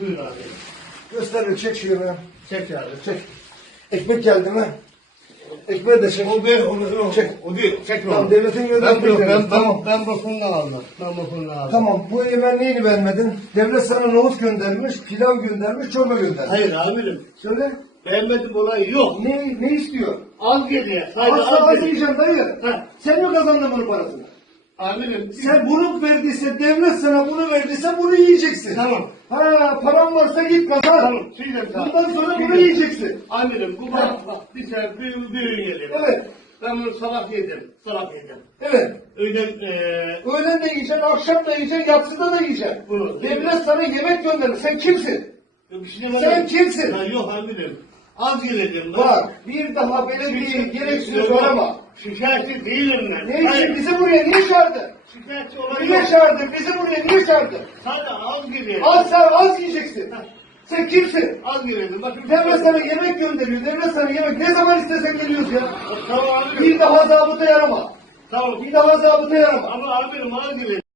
Buyur abi. Göster bir çek şunu. Çek abi. Çek. Ekmek geldi mi? Ekmeği de çek. O ben onu Çek. O değil. Çek Tamam onu. devletin Ben, gönderdiği ben, ben, tamam. tamam. ben bakımını aldım. Ben bakımını aldım. Tamam bu yemeğin neyini beğenmedin? Devlet sana nohut göndermiş, pilav göndermiş, çorba göndermiş. Hayır amirim. Söyle. Beğenmedim olayı yok. Ne, ne istiyor? Az geliyor. Sadece Asla az az geliyor. yiyeceksin dayı. Ha. Sen mi kazandın bunun parasını? Amirim. Sen bunu verdiyse, devlet sana bunu verdiyse bunu yiyeceksin. Tamam. Ha, paran varsa git kazan. Tamam. Şeyden tamam. Bundan sonra bunu yiyeceksin. Amirim bu bak bir sefer bir, bir öğün yedim. Evet. Ben bunu sabah yedim. Sabah yedim. Evet. Öğlen eee Öğlen de yiyeceksin, akşam da yiyeceksin, yatsıda da yiyeceksin. Bunu- Devlet sana yemek göndermiş. Sen kimsin? bir şey demedim. Sen kimsin? Ha, yok amirim. Az gelelim. Bak, bir daha belediyeyi gereksiz Yok, arama. Şikayetçi değilim ben. Ne için? Hayır, Bizi buraya niye çağırdın? Şikayetçi olan Niye yok. çağırdın? Bizi buraya niye çağırdın? Sadece az geliyor. Az sen az yiyeceksin. Sen kimsin? Az gelelim. Bakın. Devlet sana yemek gönderiyor. Devlet sana yemek. Ne zaman istesen geliyoruz ya. Tamam amirim. Bir daha zabıta yarama. Tamam. Bir daha zabıta yarama. Ama amirim az gelelim.